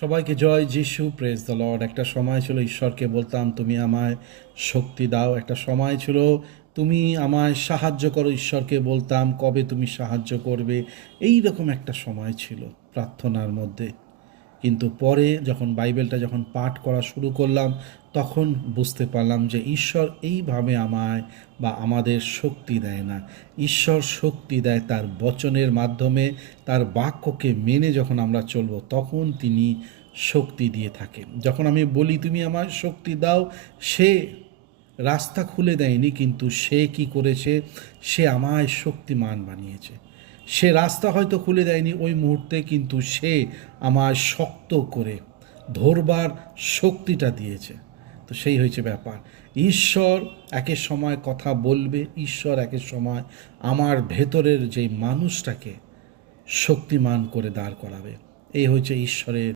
সবাইকে জয় যিশু, praise the Lord. একটা সময় ছিল ঈশ্বরকে বলতাম তুমি আমায় শক্তি দাও। একটা সময় ছিল তুমি আমায় সাহায্য করো, ঈশ্বরকে বলতাম কবে তুমি সাহায্য করবে। এই রকম একটা সময় ছিল প্রার্থনার মধ্যে। কিন্তু পরে যখন বাইবেলটা যখন পাঠ করা শুরু করলাম, তখন বুঝতে পারলাম যে ঈশ্বর এইভাবে আমায় বা আমাদের শক্তি দেয় না। ঈশ্বর শক্তি দেয় তার বচনের মাধ্যমে, তার বাক্যকে মেনে যখন আমরা চলব তখন তিনি শক্তি দিয়ে থাকেন। যখন আমি বলি তুমি আমায় শক্তি দাও, সে রাস্তা খুলে দেয়নি, কিন্তু সে কি করেছে, সে আমায় শক্তিমান বানিয়েছে। সে রাস্তা হয়তো খুলে দেয়নি ওই মুহূর্তে, কিন্তু সে আমায় শক্ত করে ধরবার শক্তিটা দিয়েছে। তো সেই হয়েছে ব্যাপার। ঈশ্বর একের সময় কথা বলবে, ঈশ্বর একের সময় আমার ভেতরের যে মানুষটাকে শক্তিমান করে দাঁড় করাবে। এই হচ্ছে ঈশ্বরের